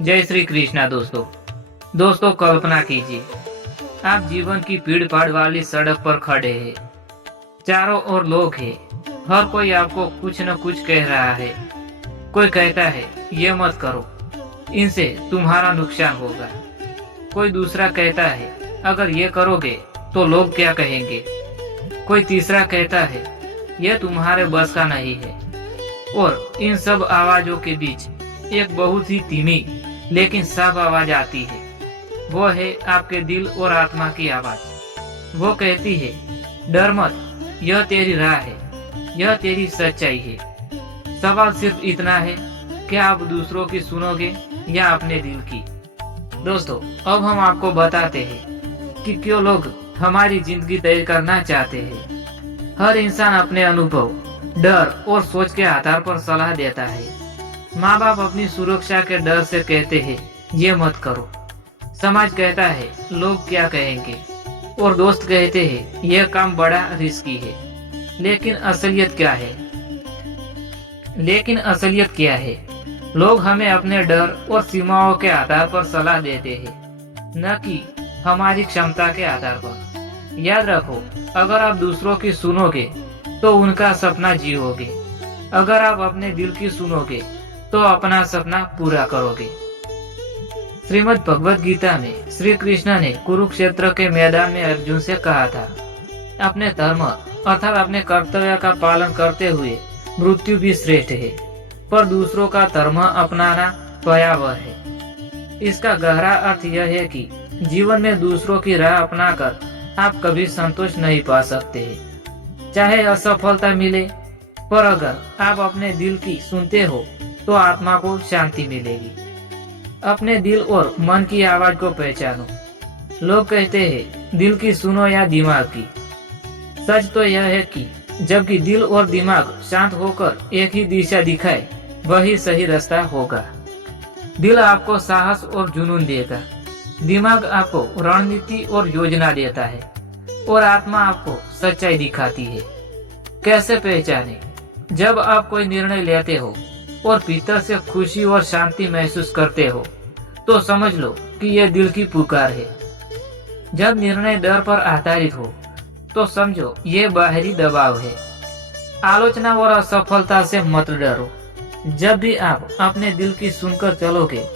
जय श्री कृष्णा दोस्तों कल्पना कीजिए, आप जीवन की भीड़ भाड़ वाली सड़क पर खड़े हैं। चारों ओर लोग हैं, हर कोई आपको कुछ न कुछ कह रहा है। कोई कहता है ये मत करो, इनसे तुम्हारा नुकसान होगा। कोई दूसरा कहता है अगर ये करोगे तो लोग क्या कहेंगे। कोई तीसरा कहता है यह तुम्हारे बस का नहीं है। और इन सब आवाजों के बीच एक बहुत ही धीमी लेकिन साफ आवाज आती है। वो है आपके दिल और आत्मा की आवाज। वो कहती है डर मत, यह तेरी राह है, यह तेरी सच्चाई है। सवाल सिर्फ इतना है कि आप दूसरों की सुनोगे या अपने दिल की। दोस्तों, अब हम आपको बताते हैं कि क्यों लोग हमारी जिंदगी तय करना चाहते हैं। हर इंसान अपने अनुभव, डर और सोच के आधार पर सलाह देता है। माँ बाप अपनी सुरक्षा के डर से कहते हैं ये मत करो। समाज कहता है लोग क्या कहेंगे, और दोस्त कहते हैं यह काम बड़ा रिस्की है। लेकिन असलियत क्या है? लोग हमें अपने डर और सीमाओं के आधार पर सलाह देते हैं, न कि हमारी क्षमता के आधार पर। याद रखो, अगर आप दूसरों की सुनोगे तो उनका सपना जियोगे। अगर आप अपने दिल की सुनोगे तो अपना सपना पूरा करोगे। श्रीमद् भगवत गीता में श्री कृष्ण ने कुरुक्षेत्र के मैदान में अर्जुन से कहा था, अपने धर्म अर्थात अपने कर्तव्य का पालन करते हुए मृत्यु भी श्रेष्ठ है, पर दूसरों का धर्म अपनाना भयावह है। इसका गहरा अर्थ यह है कि जीवन में दूसरों की राह अपनाकर आप कभी संतोष नहीं पा सकते हैं, चाहे असफलता मिले। पर अगर आप अपने दिल की सुनते हो तो आत्मा को शांति मिलेगी। अपने दिल और मन की आवाज को पहचानो। लोग कहते हैं दिल की सुनो या दिमाग की। सच तो यह है कि जबकि दिल और दिमाग शांत होकर एक ही दिशा दिखाए, वही सही रास्ता होगा। दिल आपको साहस और जुनून देगा, दिमाग आपको रणनीति और योजना देता है, और आत्मा आपको सच्चाई दिखाती है। कैसे पहचाने? जब आप कोई निर्णय लेते हो और भीतर से खुशी और शांति महसूस करते हो, तो समझ लो कि यह दिल की पुकार है। जब निर्णय डर पर आधारित हो, तो समझो ये बाहरी दबाव है। आलोचना और असफलता से मत डरो। जब भी आप अपने दिल की सुनकर चलोगे,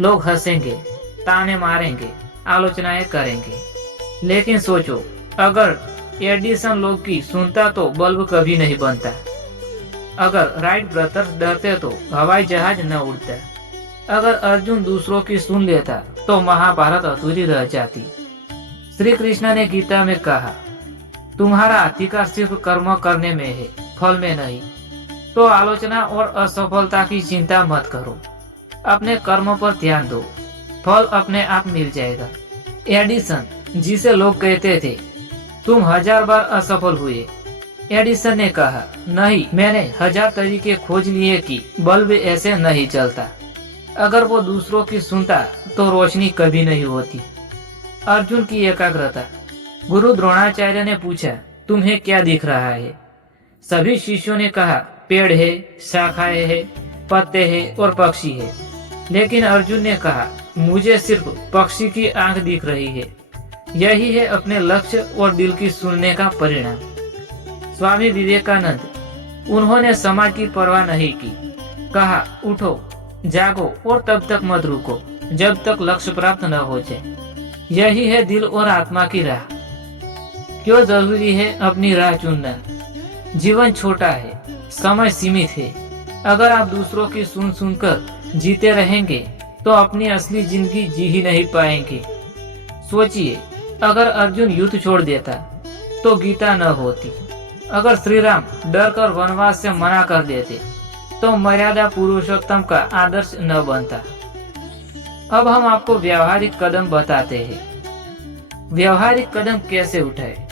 लोग हंसेंगे, ताने मारेंगे, आलोचनाएं करेंगे। लेकिन सोचो, अगर एडिसन लोग की सुनता तो बल्ब कभी नहीं बनता। अगर राइट ब्रदर्स डरते तो हवाई जहाज न उड़ता। अगर अर्जुन दूसरों की सुन लेता तो महाभारत अधूरी रह जाती। श्री कृष्ण ने गीता में कहा, तुम्हारा अधिकार सिर्फ कर्म करने में है, फल में नहीं। तो आलोचना और असफलता की चिंता मत करो, अपने कर्म पर ध्यान दो, फल अपने आप मिल जाएगा। एडिसन, जिसे लोग कहते थे तुम 1000 बार असफल हुए, एडिसन ने कहा नहीं, मैंने 1000 तरीके खोज लिए कि बल्ब ऐसे नहीं चलता। अगर वो दूसरों की सुनता तो रोशनी कभी नहीं होती। अर्जुन की एकाग्रता। गुरु द्रोणाचार्य ने पूछा, तुम्हें क्या दिख रहा है? सभी शिष्यों ने कहा, पेड़ है, शाखाएं है, पत्ते हैं और पक्षी है। लेकिन अर्जुन ने कहा, मुझे सिर्फ पक्षी की आंख दिख रही है। यही है अपने लक्ष्य और दिल की सुनने का परिणाम। स्वामी विवेकानंद, उन्होंने समाज की परवाह नहीं की। कहा, उठो, जागो और तब तक मत रुको जब तक लक्ष्य प्राप्त न हो जाए। यही है दिल और आत्मा की राह। क्यों जरूरी है अपनी राह चुनना? जीवन छोटा है, समय सीमित है। अगर आप दूसरों की सुनकर जीते रहेंगे तो अपनी असली जिंदगी जी ही नहीं पाएंगे। सोचिए, अगर अर्जुन युद्ध छोड़ देता तो गीता न होती। अगर श्री राम डर कर वनवास से मना कर देते तो मर्यादा पुरुषोत्तम का आदर्श न बनता। अब हम आपको व्यावहारिक कदम बताते हैं। व्यावहारिक कदम कैसे उठाए?